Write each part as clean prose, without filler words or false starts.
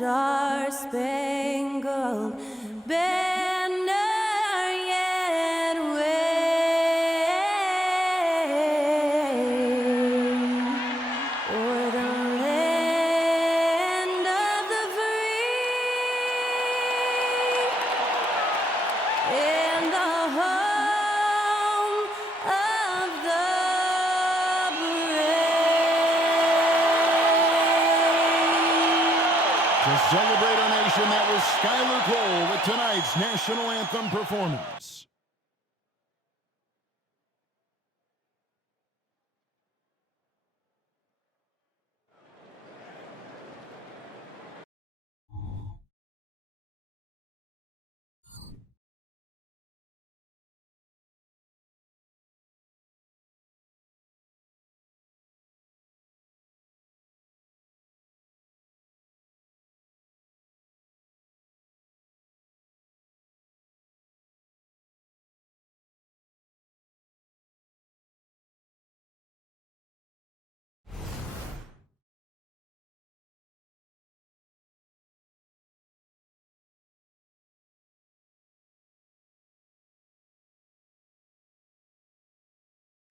star-spangled banner yet wave o'er the land of the free and the home of the brave. To celebrate our nation, that was Skylar Cole with tonight's national anthem performance.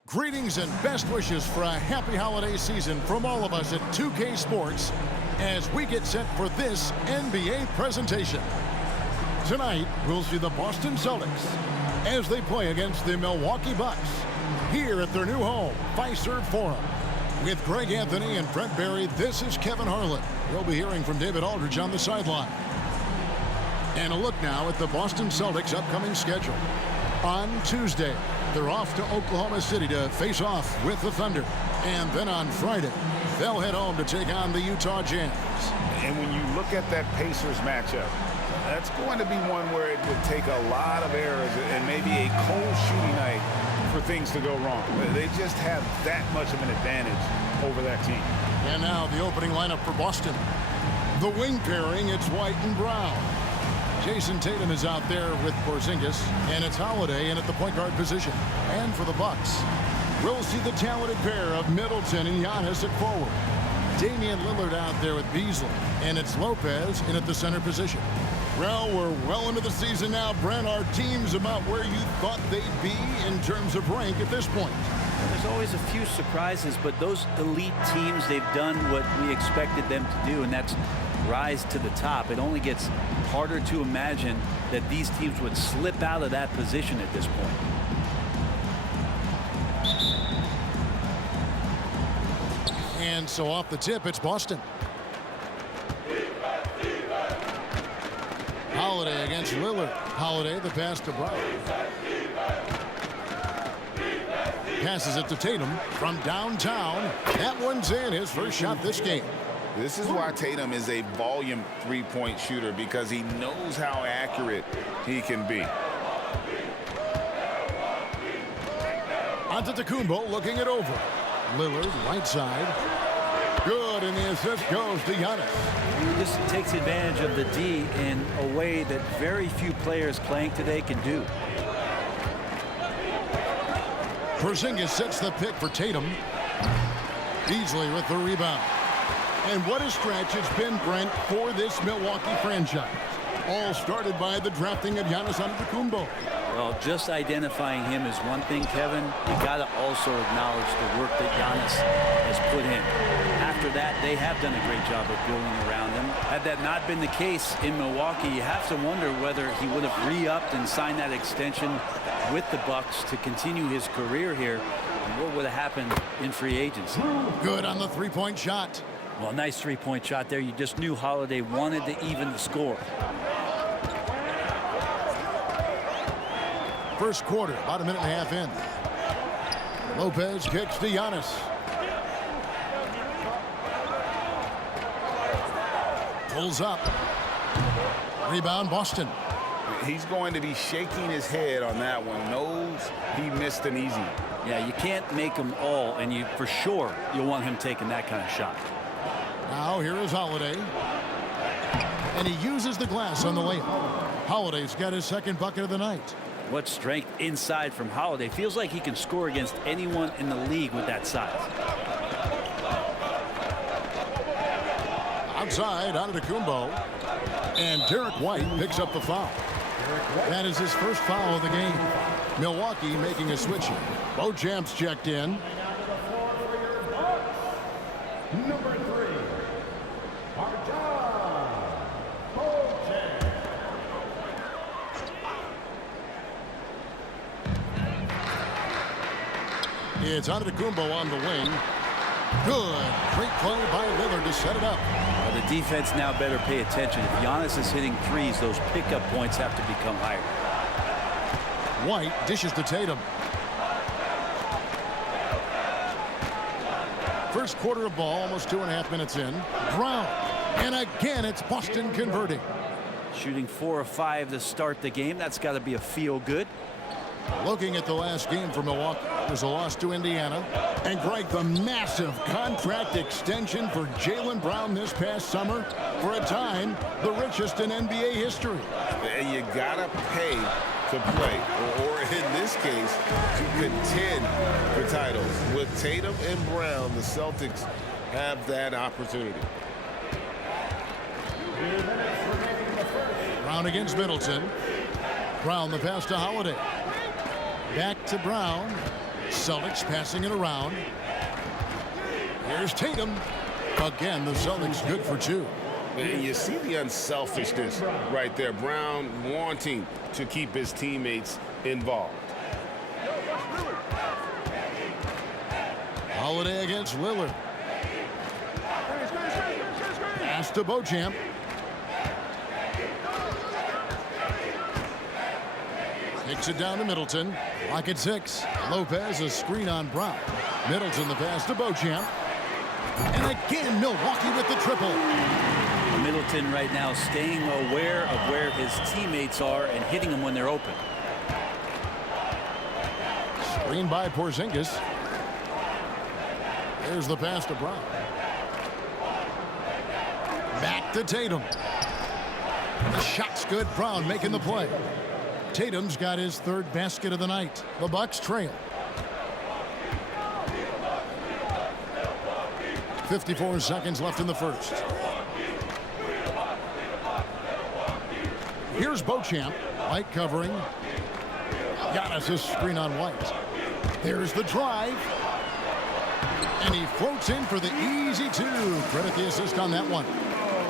Greetings and best wishes for a happy holiday season from all of us at 2K Sports as we get set for this NBA presentation. Tonight, we'll see the Boston Celtics as they play against the Milwaukee Bucks here at their new home, Fiserv Forum. With Greg Anthony and Brent Barry, this is Kevin Harlan. We'll be hearing from David Aldridge on the sideline. And a look now at the Boston Celtics' upcoming schedule. On Tuesday, they're off to Oklahoma City to face off with the Thunder. And then on Friday, they'll head home to take on the Utah Jazz. And when you look at that Pacers matchup, that's going to be one where it would take a lot of errors and maybe a cold shooting night for things to go wrong. They just have that much of an advantage over that team. And now the opening lineup for Boston. The wing pairing, it's White and Brown. Jason Tatum is out there with Porzingis, and it's Holiday in at the point guard position. And for the Bucks, we'll see the talented pair of Middleton and Giannis at forward. Damian Lillard out there with Beasley, and it's Lopez in at the center position. Well, we're well into the season now, Brent. Our team's about where you thought they'd be in terms of rank at this point. There's always a few surprises, but those elite teams, they've done what we expected them to do, and that's rise to the top. It only gets harder to imagine that these teams would slip out of that position at this point. And so off the tip, it's Boston. Holiday against Lillard. Holiday, the pass to Brown. Passes it to Tatum from downtown. That one's in, his first shot this game. This is why Tatum is a volume three-point shooter, because he knows how accurate he can be. Antetokounmpo looking it over. Lillard, right side. Good, and the assist goes to Giannis. This takes advantage of the D in a way that very few players playing today can do. Porzingis sets the pick for Tatum. Beasley with the rebound. And what a stretch it's been, Brent, for this Milwaukee franchise. All started by the drafting of Giannis Antetokounmpo. Well, just identifying him is one thing, Kevin. You got to also acknowledge the work that Giannis has put in. After that, they have done a great job of building around him. Had that not been the case in Milwaukee, you have to wonder whether he would have re-upped and signed that extension with the Bucks to continue his career here, and what would have happened in free agency. Good on the three-point shot. Well, nice three-point shot there. You just knew Holiday wanted to even the score. First quarter, about a minute and a half in. Lopez kicks to Giannis. Pulls up. Rebound, Boston. He's going to be shaking his head on that one. Knows he missed an easy. Yeah, you can't make them all, and you for sure you'll want him taking that kind of shot. Now here is Holiday. And he uses the glass on the layup. Holiday's got his second bucket of the night. What strength inside from Holiday. Feels like he can score against anyone in the league with that size. Outside, Antetokounmpo. And Derek White picks up the foul. That is his first foul of the game. Milwaukee making a switch here. Beauchamp's checked in. Number 3, It's Antetokounmpo on the wing. Good. Great play by Lillard to set it up. Well, the defense now better pay attention. If Giannis is hitting threes, those pickup points have to become higher. White dishes to Tatum. First quarter of ball, almost 2.5 minutes in. Brown. And again, it's Boston converting. Shooting 4 of 5 to start the game. That's got to be a feel good. Looking at the last game for Milwaukee, there's a loss to Indiana. And Greg, the massive contract extension for Jaylen Brown this past summer. For a time, the richest in NBA history. And you gotta pay to play, or in this case, to contend for titles. With Tatum and Brown, the Celtics have that opportunity. Brown against Middleton. Brown the pass to Holiday. Back to Brown. Celtics passing it around. Here's Tatum. Again, the Celtics good for 2. And you see the unselfishness right there. Brown wanting to keep his teammates involved. Holiday against Lillard. Pass to Beauchamp. Takes it down to Middleton. Lock at 6. Lopez a screen on Brown. Middleton the pass to Beauchamp. And again Milwaukee with the triple. Middleton right now staying aware of where his teammates are and hitting them when they're open. Screen by Porzingis. There's the pass to Brown. Back to Tatum. The shot's good. Brown making the play. Tatum's got his 3rd basket of the night. The Bucks trail. 54 seconds left in the first. Here's Beauchamp. White covering. Giannis' screen on White. There's the drive. And he floats in for the easy 2. Credit the assist on that one.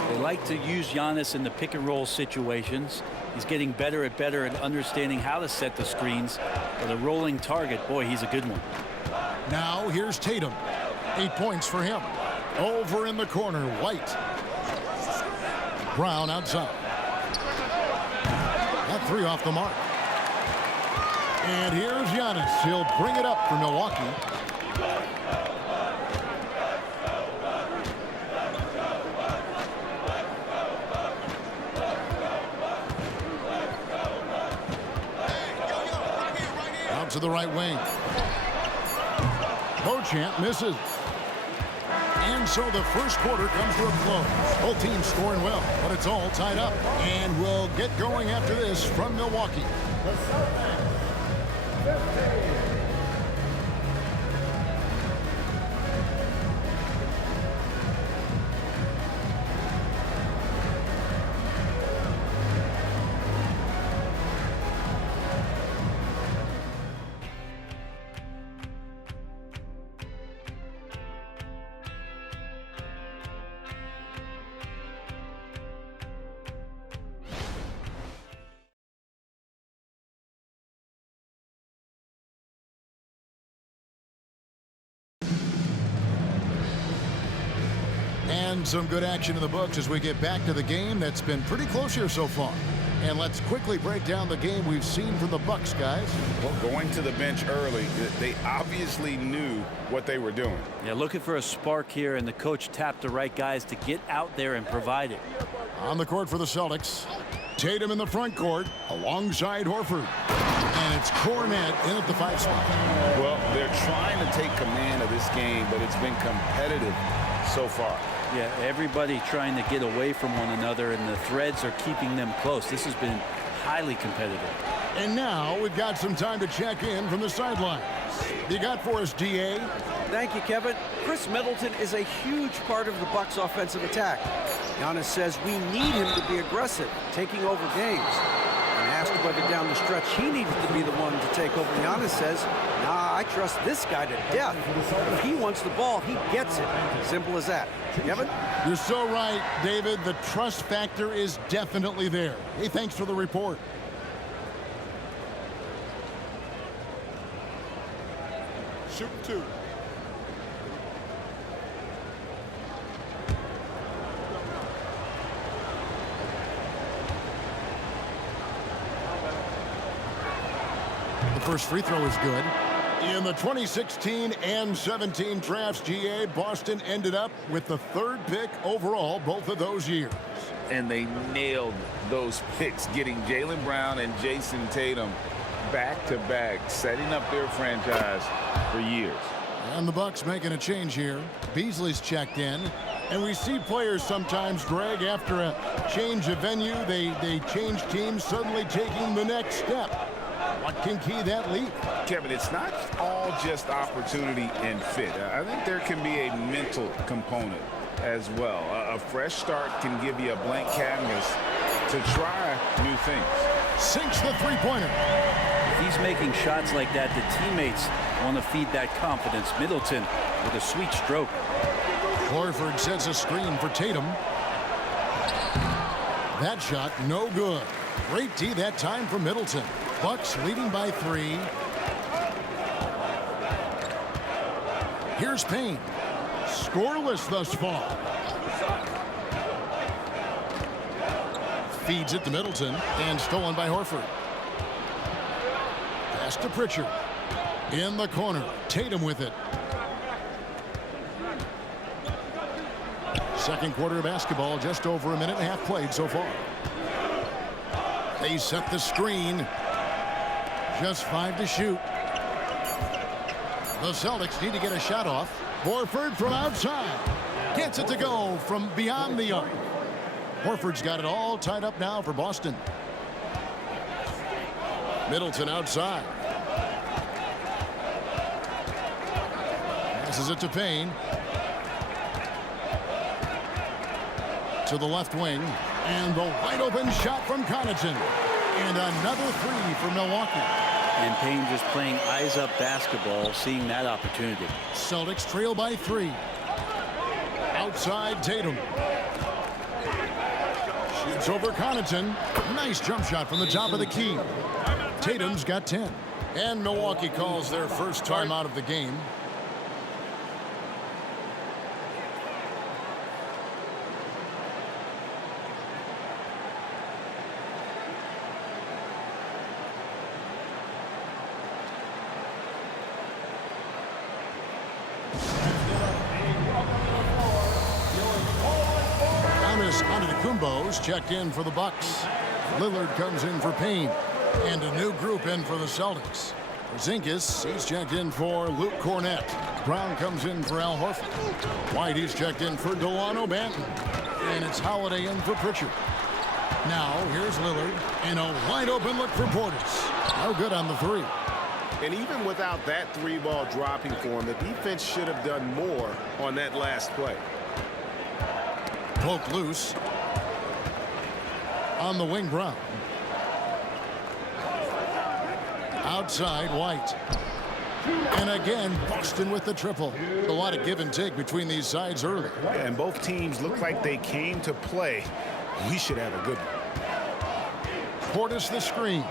They like to use Giannis in the pick and roll situations. He's getting better at understanding how to set the screens. With a rolling target, boy, he's a good one. Now here's Tatum. 8 points for him. Over in the corner, White. Brown outside. That 3 off the mark. And here's Giannis. He'll bring it up for Milwaukee. Out to the right wing. Beauchamp misses. And so the first quarter comes to a close. Both teams scoring well, but it's all tied up. And we'll get going after this from Milwaukee. the Celtics, 15. And some good action in the books as we get back to the game that's been pretty close here so far. And let's quickly break down the game we've seen from the Bucks, guys. Well, going to the bench early, they obviously knew what they were doing. Yeah, looking for a spark here, and the coach tapped the right guys to get out there and provide it. On the court for the Celtics, Tatum in the front court alongside Horford. And it's Cornet in at the 5 spot. Well, they're trying to take command of this game, but it's been competitive so far. Yeah, everybody trying to get away from one another, and the threads are keeping them close. This has been highly competitive. And now we've got some time to check in from the sidelines. You got for us, DA? Thank you, Kevin. Chris Middleton is a huge part of the Bucks' offensive attack. Giannis says we need him to be aggressive, taking over games. And asked whether down the stretch he needed to be the one to take over, Giannis says, nah, I trust this guy to death. If he wants the ball, he gets it. Simple as that. Kevin? You're so right, David. The trust factor is definitely there. Hey, thanks for the report. Shoot 2. The first free throw is good. In the 2016 and 17 drafts, GA, Boston ended up with the 3rd pick overall both of those years. And they nailed those picks, getting Jaylen Brown and Jason Tatum back-to-back, setting up their franchise for years. And the Bucks making a change here. Beasley's checked in. And we see players sometimes, Greg, after a change of venue, they change teams, suddenly taking the next step. What can key that leap? Kevin, it's not all just opportunity and fit. I think there can be a mental component as well. A fresh start can give you a blank canvas to try new things. Sinks the three-pointer. If he's making shots like that, the teammates want to feed that confidence. Middleton with a sweet stroke. Horford sets a screen for Tatum. That shot, no good. Great D that time for Middleton. Bucks leading by 3. Here's Payne. Scoreless thus far. Feeds it to Middleton and stolen by Horford. Pass to Pritchard. In the corner. Tatum with it. Second quarter of basketball, just over a minute and a half played so far. They set the screen. Just 5 to shoot. The Celtics need to get a shot off. Horford from outside. Gets it to go from beyond the arc. Horford's got it all tied up now for Boston. Middleton outside. Passes it to Payne. To the left wing. And the wide open shot from Connaughton. And another 3 for Milwaukee. And Payne just playing eyes-up basketball, seeing that opportunity. Celtics trail by 3. Outside Tatum. Shoots over Connaughton. Nice jump shot from the top of the key. Tatum's got 10. And Milwaukee calls their first time out of the game. Antetokounmpo's checked in for the Bucks. Lillard comes in for Payne. And a new group in for the Celtics. Porzingis, he's checked in for Luke Cornett. Brown comes in for Al Horford. White, he's checked in for Delano Banton. And it's Holiday in for Pritchard. Now, here's Lillard. And a wide open look for Portis. No good on the 3. And even without that 3-ball dropping for him, the defense should have done more on that last play. Poke loose. On the wing, Brown. Outside, White. And again, Boston with the triple. A lot of give and take between these sides early. And both teams look like they came to play. We should have a good one. Portis the screen.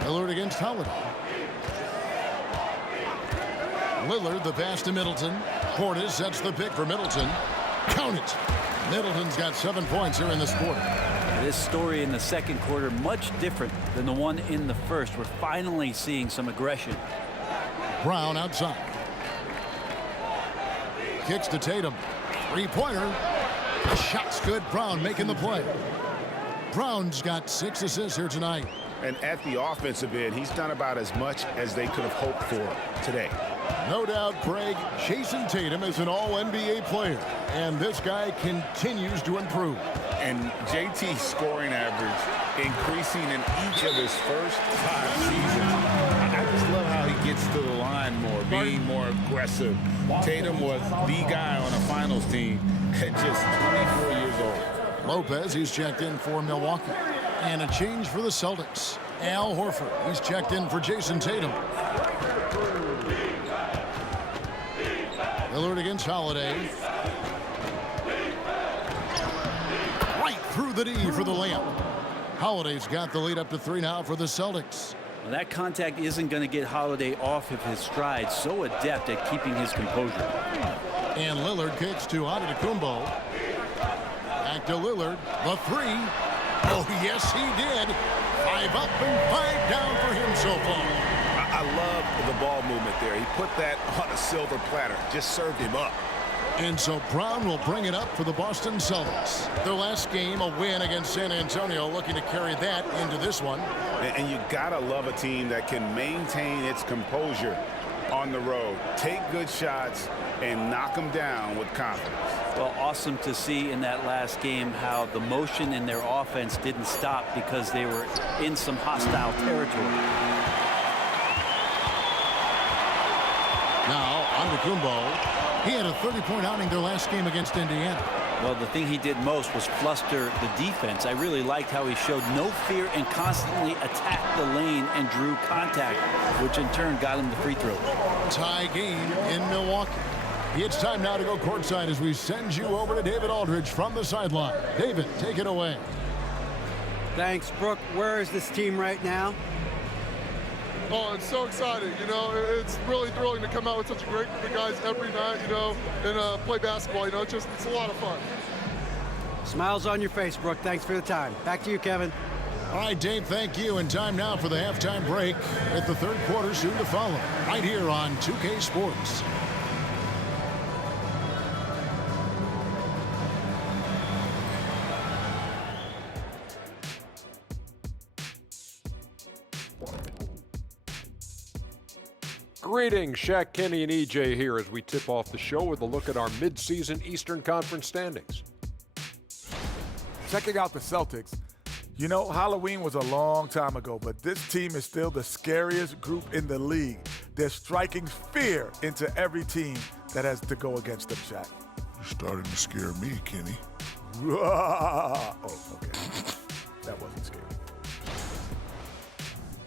Lillard against Holiday. Lillard the pass to Middleton. Portis sets the pick for Middleton. Count it. Middleton's got 7 points here in this quarter. This story in the second quarter much different than the one in the first. We're finally seeing some aggression. Brown outside. Kicks to Tatum. 3-pointer. The shot's good. Brown making the play. Brown's got 6 assists here tonight. And at the offensive end, he's done about as much as they could have hoped for today. No doubt, Craig, Jason Tatum is an all-NBA player, and this guy continues to improve. And JT's scoring average increasing in each of his first 5 seasons. I just love how he gets to the line more, being more aggressive. Tatum was the guy on a finals team at just 24 years old. Lopez, he's checked in for Milwaukee. And a change for the Celtics. Al Horford, he's checked in for Jason Tatum. Lillard against Holiday. Right through the D for the layup. Holiday's got the lead up to 3 now for the Celtics. Well, that contact isn't going to get Holiday off of his stride. So adept at keeping his composure. And Lillard kicks to Antetokounmpo. Back to Lillard. The 3. Oh, yes, he did. 5 up and 5 down for him so far. I love the ball movement there. He put that on a silver platter. Just served him up. And so Brown will bring it up for the Boston Celtics. Their last game, a win against San Antonio, looking to carry that into this one. And you gotta love a team that can maintain its composure on the road. Take good shots and knock them down with confidence. Well, awesome to see in that last game how the motion in their offense didn't stop because they were in some hostile territory. Now, Antetokounmpo. He had a 30-point outing their last game against Indiana. Well, the thing he did most was fluster the defense. I really liked how he showed no fear and constantly attacked the lane and drew contact, which in turn got him the free throw. Tie game in Milwaukee. It's time now to go courtside as we send you over to David Aldridge from the sideline. David, take it away. Thanks, Brooke. Where is this team right now? Oh, it's so exciting. You know, it's really thrilling to come out with such a great group of guys every night, you know, and play basketball. You know, it's a lot of fun. Smiles on your face, Brooke. Thanks for the time. Back to you, Kevin. All right, Dave, thank you. And time now for the halftime break with the third quarter soon to follow right here on 2K Sports. Greetings, Shaq, Kenny, and EJ here as we tip off the show with a look at our midseason Eastern Conference standings. Checking out the Celtics. You know, Halloween was a long time ago, but this team is still the scariest group in the league. They're striking fear into every team that has to go against them, Shaq. You're starting to scare me, Kenny. Oh, okay. That wasn't scary.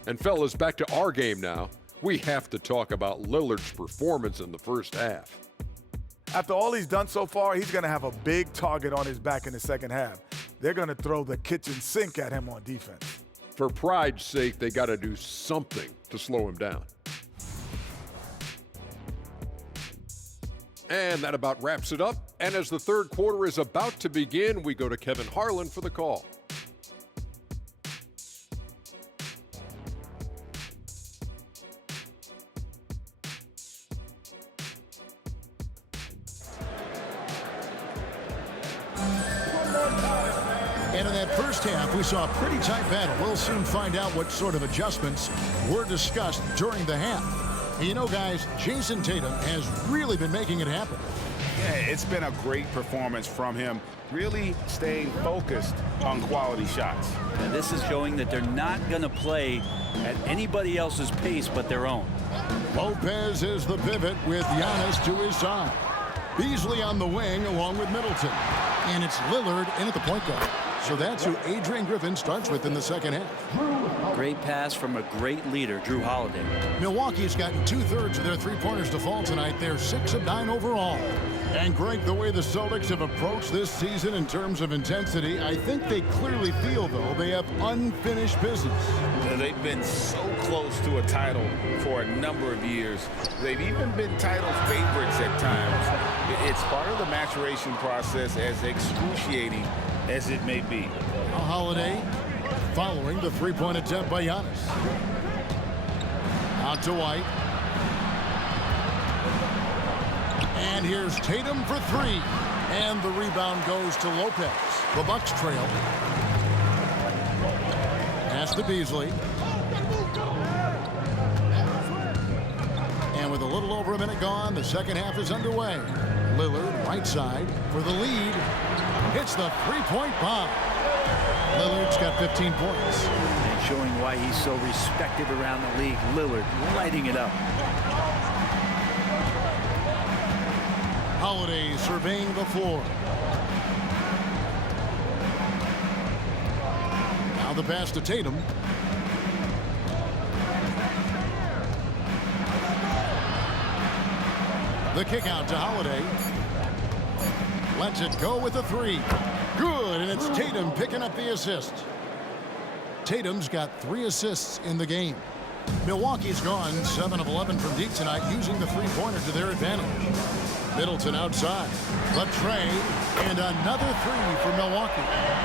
And fellas, back to our game now. We have to talk about Lillard's performance in the first half. After all he's done so far, he's going to have a big target on his back in the second half. They're going to throw the kitchen sink at him on defense. For pride's sake, they got to do something to slow him down. And that about wraps it up. And as the third quarter is about to begin, we go to Kevin Harlan for the call. And in that first half, we saw a pretty tight battle. We'll soon find out what sort of adjustments were discussed during the half. And you know, guys, Jason Tatum has really been making it happen. Yeah, it's been a great performance from him, really staying focused on quality shots. And this is showing that they're not going to play at anybody else's pace but their own. Lopez is the pivot with Giannis to his side. Beasley on the wing along with Middleton. And it's Lillard in at the point guard. So that's who Adrian Griffin starts with in the second half. Great pass from a great leader, Drew Holiday. Milwaukee's gotten 2/3 of their three-pointers to fall tonight. They're 6 of 9 overall. And Greg, the way the Celtics have approached this season in terms of intensity, I think they clearly feel, though, they have unfinished business. They've been so close to a title for a number of years. They've even been title favorites at times. It's part of the maturation process, as excruciating as it may be. A Holiday following the three-point attempt by Giannis. Out to White. And here's Tatum for 3. And the rebound goes to Lopez. The Bucks trail. Pass to Beasley. And with a little over a minute gone, the second half is underway. Lillard, right side, for the lead. Hits the three-point bomb. Lillard's got 15 points. And showing why he's so respected around the league. Lillard lighting it up. Holiday surveying the floor. Now the pass to Tatum. The kick out to Holiday. Lets it go with a three. Good, and it's Tatum picking up the assist. Tatum's got 3 assists in the game. Milwaukee's gone 7 of 11 from deep tonight, using the three-pointer to their advantage. Middleton outside. Latrey, and another three for Milwaukee.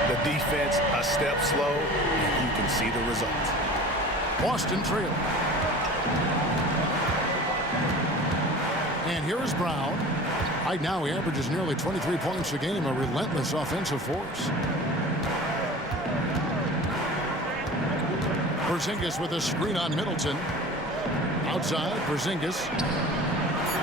The defense a step slow, and you can see the results. Boston trail. And here is Brown. Right now he averages nearly 23 points a game, a relentless offensive force. Porzingis with a screen on Middleton. Outside, Porzingis.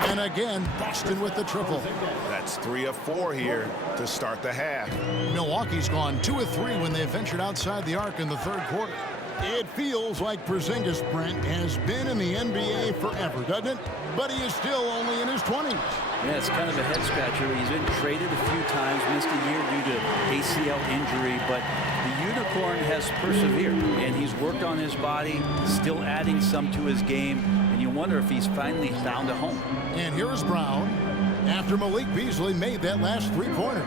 And again, Boston with the triple. That's 3 of 4 here to start the half. Milwaukee's gone 2 of 3 when they ventured outside the arc in the third quarter. It feels like Porzingis, Brent, has been in the NBA forever, doesn't it? But he is still only in his 20s. Yeah, it's kind of a head scratcher. He's been traded a few times, missed a year due to ACL injury, but the Unicorn has persevered, and he's worked on his body, still adding some to his game, and you wonder if he's finally found a home. And here is Brown after Malik Beasley made that last three-pointer.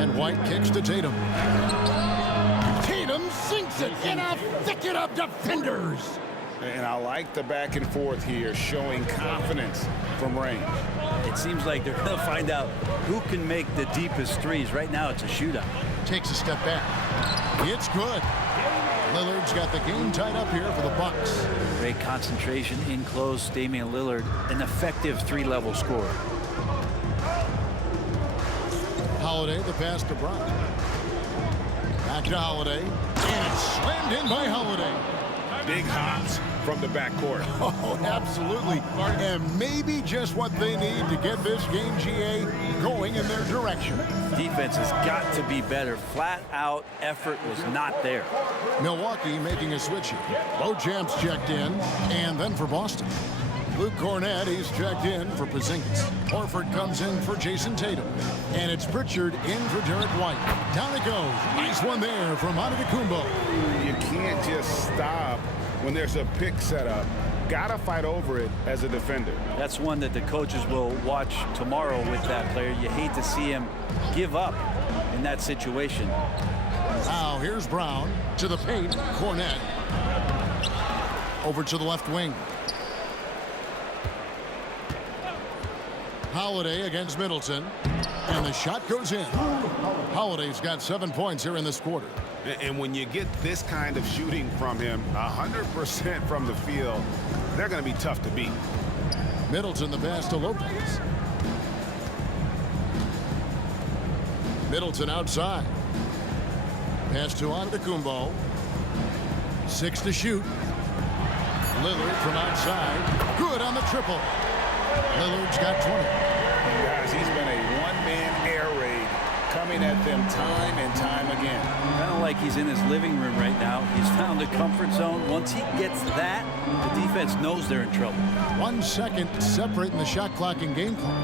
And White kicks to Tatum. Tatum sinks it in a thicket of defenders. And I like the back and forth here, showing confidence from range. It seems like they're going to find out who can make the deepest threes. Right now, it's a shootout. Takes a step back. It's good. Lillard's got the game tied up here for the Bucks. Great concentration in close. Damian Lillard, an effective 3-level scorer. Holiday, the pass to Brown. Back to Holiday. And it's slammed in by Holiday. Big hops from the backcourt. Oh, absolutely. And maybe just what they need to get this game, GA, going in their direction. Defense has got to be better. Flat out effort was not there. Milwaukee making a switch here. Beauchamp's checked in, and then for Boston. Luke Cornett, he's checked in for Porzingis. Horford comes in for Jason Tatum. And it's Pritchard in for Derek White. Down it goes. Nice one there from Antetokounmpo. You can't just stop when there's a pick set up. Gotta fight over it as a defender. That's one that the coaches will watch tomorrow with that player. You hate to see him give up in that situation. Now here's Brown to the paint. Cornett over to the left wing. Holiday against Middleton, and the shot goes in. Holiday's got 7 points here in this quarter. And when you get this kind of shooting from him, 100% from the field, they're going to be tough to beat. Middleton, the pass to Lopez. Middleton outside. Pass to Antetokounmpo. 6 to shoot. Lillard from outside. Good on the triple. Lillard's got 20. Guys, he's been a one-man air raid coming at them time and time again. Kind of like he's in his living room right now. He's found a comfort zone. Once he gets that, the defense knows they're in trouble. 1 second separating the shot clock and game clock.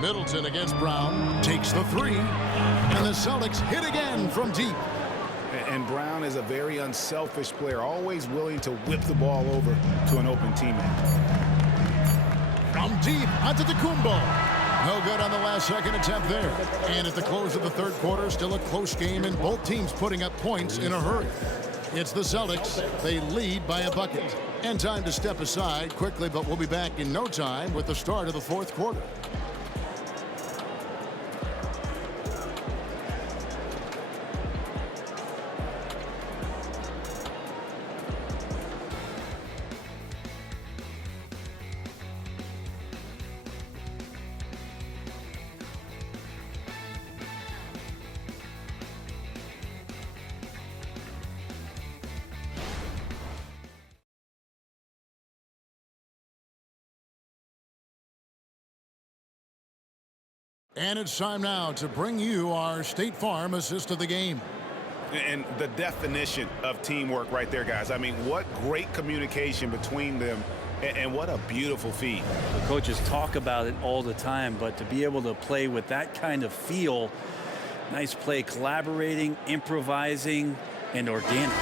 Middleton against Brown. Takes the three. And the Celtics hit again from deep. And Brown is a very unselfish player, always willing to whip the ball over to an open teammate. From deep, Antetokounmpo. No good on the last second attempt there. And at the close of the third quarter, still a close game, and both teams putting up points in a hurry. It's the Celtics. They lead by a bucket. And time to step aside quickly, but we'll be back in no time with the start of the fourth quarter. And it's time now to bring you our State Farm assist of the game. And the definition of teamwork right there, guys. I mean, what great communication between them And what a beautiful feed. The coaches talk about it all the time, but to be able to play with that kind of feel, nice play, collaborating, improvising, and organic.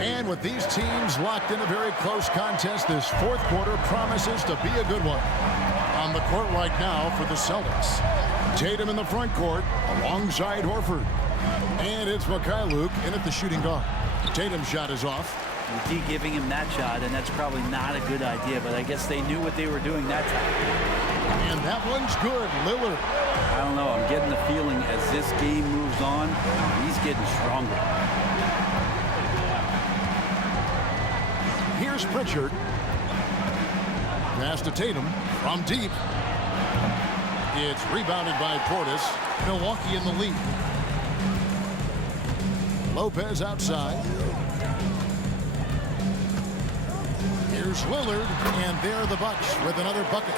And with these teams locked in a very close contest, this fourth quarter promises to be a good one. On the court right now for the Celtics, Tatum in the front court alongside Horford. And it's Mikhailuk in at the shooting guard. Tatum's shot is off. D giving him that shot, and that's probably not a good idea, but I guess they knew what they were doing that time. And that one's good. Lillard. I don't know. I'm getting the feeling as this game moves on, he's getting stronger. Here's Pritchard. Pass to Tatum from deep. It's rebounded by Portis. Milwaukee in the lead. Lopez outside. Here's Lillard, and there the Bucks with another bucket.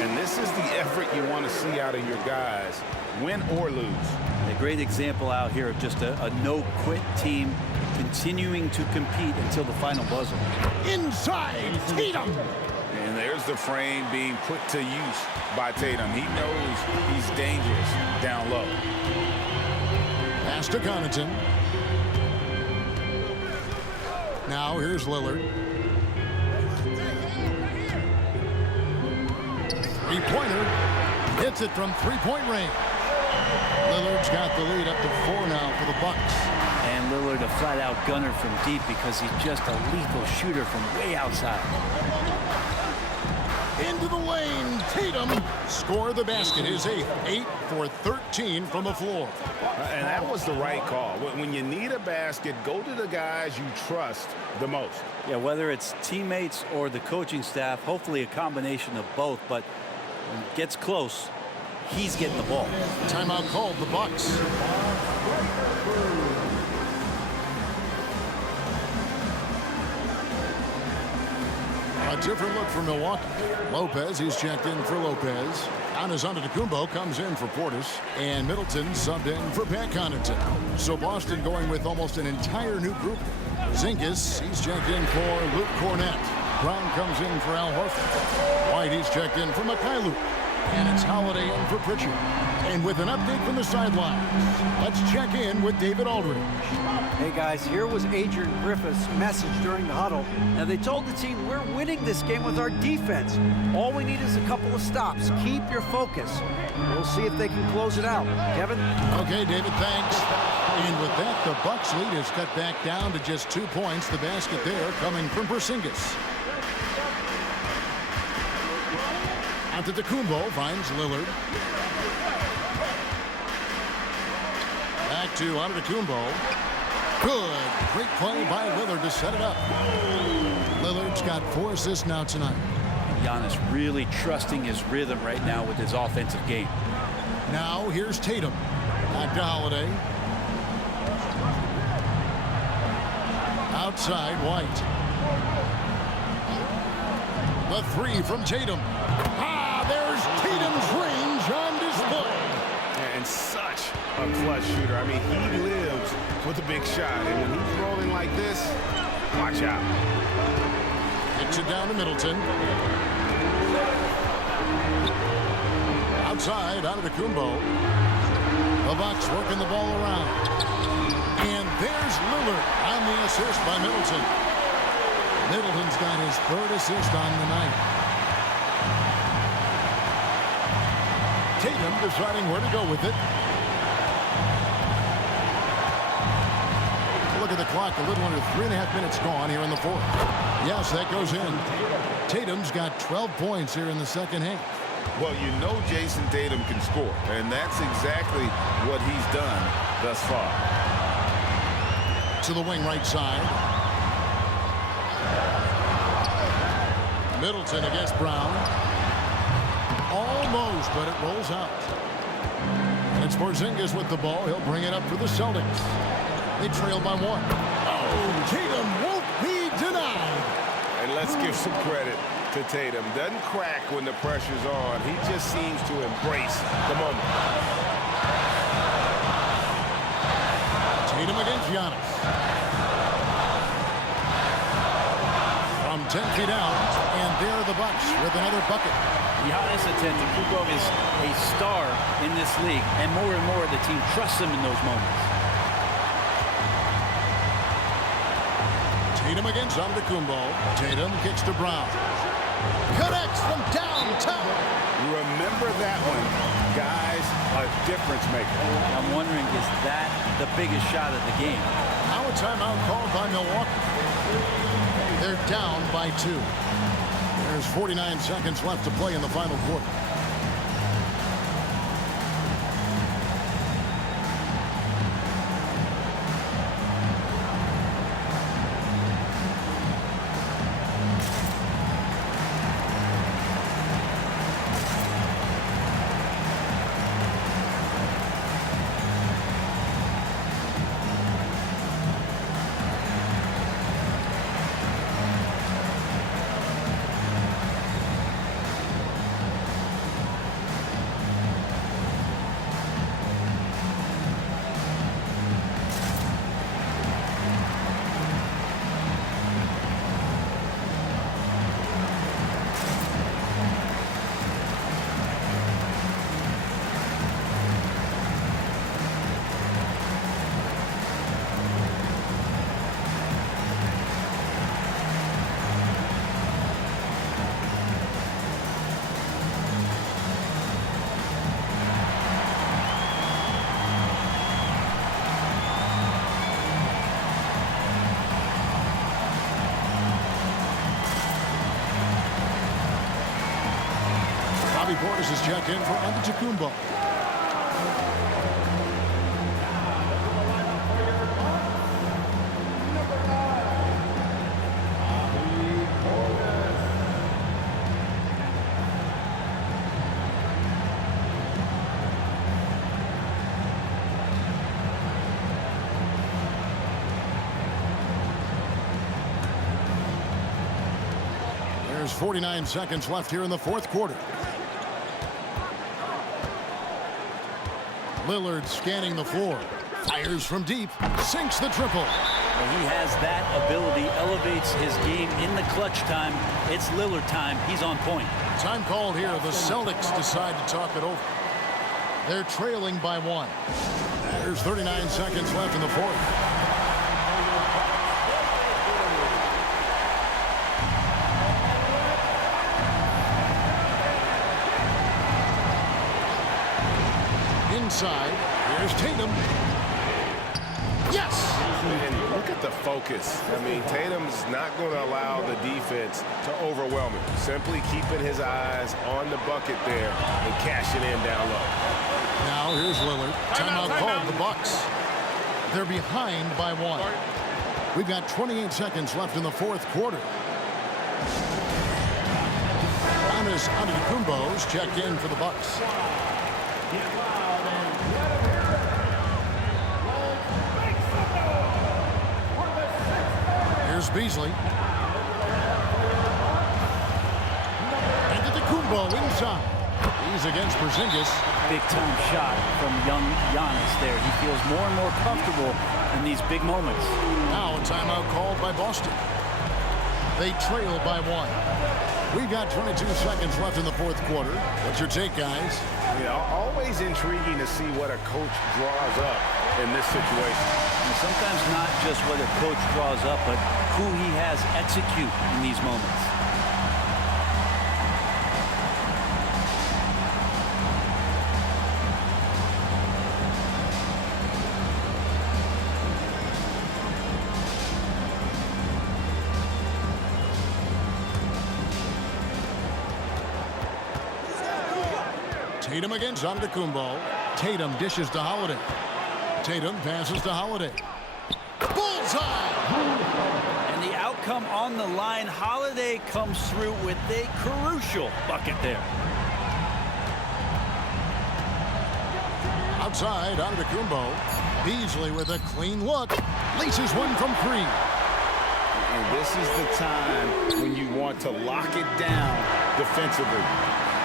And this is the effort you want to see out of your guys, win or lose. A great example out here of just a no-quit team continuing to compete until the final buzzer. Inside, Tatum. And there's the frame being put to use by Tatum. He knows he's dangerous down low. Pass to Connaughton. Now here's Lillard. Three-pointer. Hits it from three-point range. Lillard's got the lead up to 4 now for the Bucks. And Lillard a flat-out gunner from deep because he's just a lethal shooter from way outside. Into the lane. Tatum scored the basket. His 8th. 8 for 13 from the floor. And that was the right call. When you need a basket, go to the guys you trust the most. Yeah, whether it's teammates or the coaching staff, hopefully a combination of both, but when it gets close, he's getting the ball. Timeout called the Bucks. A different look for Milwaukee. Lopez, he's checked in for Lopez. Giannis Antetokounmpo comes in for Portis. And Middleton subbed in for Pat Connaughton. So Boston going with almost an entire new group. Zingis, he's checked in for Luke Cornett. Brown comes in for Al Horford. White, he's checked in for Mikhailuk. And it's Holiday in for Pritchard. And with an update from the sidelines, let's check in with David Aldridge. Hey guys, here was Adrian Griffith's message during the huddle. Now they told the team, we're winning this game with our defense. All we need is a couple of stops. Keep your focus. We'll see if they can close it out. Kevin? Okay, David, thanks. And with that, the Bucks lead is cut back down to just 2 points. The basket there coming from Porzingis. Antetokounmpo finds Lillard. Back to Antetokounmpo. Good. Great play by Lillard to set it up. Lillard's got 4 assists now tonight. Giannis really trusting his rhythm right now with his offensive game. Now here's Tatum. Back to Holiday. Outside, White. The 3 from Tatum. There's Tatum's range on display. And such a clutch shooter. I mean, he lives with a big shot. And when he's rolling like this, watch out. Kicks it down to Middleton. Outside, Antetokounmpo. The Bucks working the ball around. And there's Lillard on the assist by Middleton. Middleton's got his 3rd assist on the night. Tatum deciding where to go with it. Look at the clock, a little under 3.5 minutes gone here in the 4th. Yes, that goes in. Tatum's got 12 points here in the second half. Well, you know Jason Tatum can score, and that's exactly what he's done thus far. To the wing right side. Middleton against Brown. Almost, but it rolls out. And it's Porzingis with the ball. He'll bring it up for the Celtics. They trail by 1. Oh, Tatum won't be denied. And let's give some credit to Tatum. Doesn't crack when the pressure's on. He just seems to embrace the moment. Tatum against Giannis. 10 feet out, and there are the Bucks with another bucket. Giannis Antetokounmpo is a star in this league, and more the team trusts him in those moments. Tatum against Antetokounmpo. Tatum kicks to Brown. Connects from downtown. Remember that one, guys, a difference maker. I'm wondering, is that the biggest shot of the game? Now a timeout called by Milwaukee. They're down by 2. There's 49 seconds left to play in the final quarter. Bobby Portis is checked in for Antetokounmpo. There's 49 seconds left here in the fourth quarter. Lillard scanning the floor. Fires from deep. Sinks the triple. Well, he has that ability, elevates his game in the clutch time. It's Lillard time. He's on point. Time called here. The Celtics decide to talk it over. They're trailing by 1. There's 39 seconds left in the fourth. Inside, here's Tatum. Yes! And look at the focus. I mean, Tatum's not going to allow the defense to overwhelm him. Simply keeping his eyes on the bucket there and cashing in down low. Now here's Lillard. Timeout called the Bucks. They're behind by 1. We've got 28 seconds left in the fourth quarter. Giannis Antetokounmpo's checked in for the Bucks. Here's Beasley. Antetokounmpo inside. He's against Porzingis. Big-time shot from young Giannis there. He feels more and more comfortable in these big moments. Now a timeout called by Boston. They trail by 1. We've got 22 seconds left in the fourth quarter. What's your take, guys? Yeah, always intriguing to see what a coach draws up in this situation. And sometimes not just what a coach draws up, but who he has execute in these moments. Tatum against Antetokounmpo. Tatum dishes to Holiday. Tatum passes to Holiday. Bullseye! And the outcome on the line, Holiday comes through with a crucial bucket there. Outside, Antetokounmpo. Beasley with a clean look. Laces one from 3. And this is the time when you want to lock it down defensively.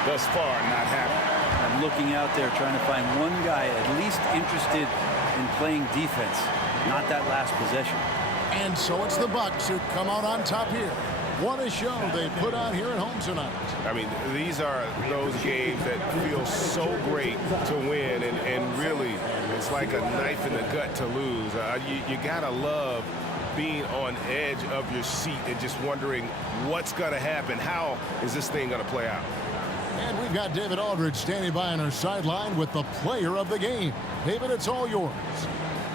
Thus far, not happening. I'm looking out there trying to find one guy at least interested in playing defense, not that last possession. And so it's the Bucks who come out on top here. What a show they put on here at home tonight. I mean, these are those games that feel so great to win, and really, it's like a knife in the gut to lose. You gotta love being on edge of your seat and just wondering what's gonna happen. How is this thing gonna play out? And we've got David Aldridge standing by on our sideline with the player of the game. David, it's all yours.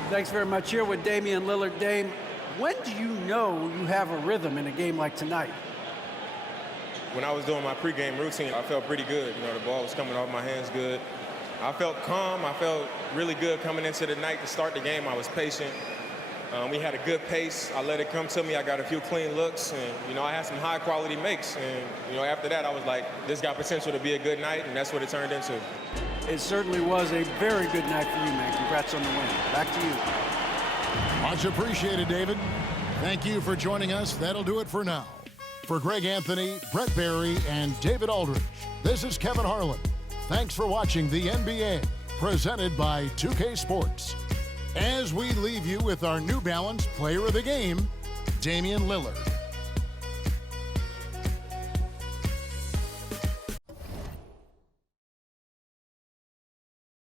Thanks very much. Here with Damian Lillard. Dame, when do you know you have a rhythm in a game like tonight? When I was doing my pregame routine, I felt pretty good. You know, the ball was coming off my hands good. I felt calm. I felt really good coming into the night to start the game. I was patient. We had a good pace. I let it come to me. I got a few clean looks, and, you know, I had some high-quality makes. And, you know, after that, I was like, this got potential to be a good night, and that's what it turned into. It certainly was a very good night for you, man. Congrats on the win. Back to you. Much appreciated, David. Thank you for joining us. That'll do it for now. For Greg Anthony, Brett Barry, and David Aldridge, this is Kevin Harlan. Thanks for watching the NBA, presented by 2K Sports. As we leave you with our New Balance Player of the Game, Damian Lillard.